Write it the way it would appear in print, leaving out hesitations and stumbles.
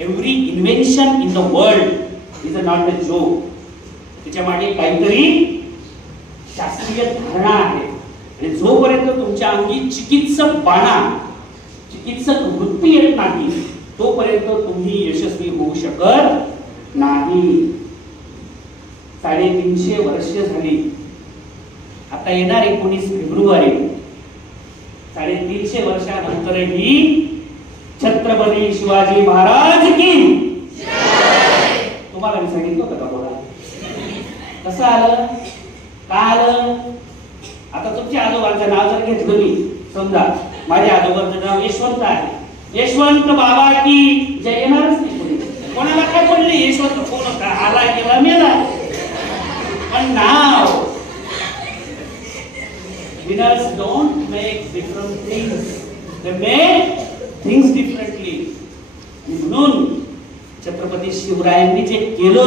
Every invention in the world is not a joke. त्याच्या मागे काहीतरी शास्त्रीय धारणा आहे. आणि जोपर्यंत तुमच्या अंगी चिकित्सक बाणा, चिकित्सक वृत्ती येत नाही तोपर्यंत तुम्ही यशस्वी होऊ शकत नाही. 350 वर्ष झाली. आता येणार 19 फेब्रुवारी. 350 वर्षानंतरही छत्रपती शिवाजी महाराज की जय. तुम्हाला मी सांगितलं होतं का बोला? कसं आलं? का आलं? आता तुमच्या आजोबांचं नाव जर घेतलं मी, समजा माझ्या आजोबांचं नाव यशवंत आहे, यशवंत बाबा की जय येणारच नाही कोणी. कोणाला काय पडले यशवंत कोण आला गेला मेला. पण नाव winners don't make different things, they make things differently. म्हणून छत्रपती शिवरायांनी जे केलं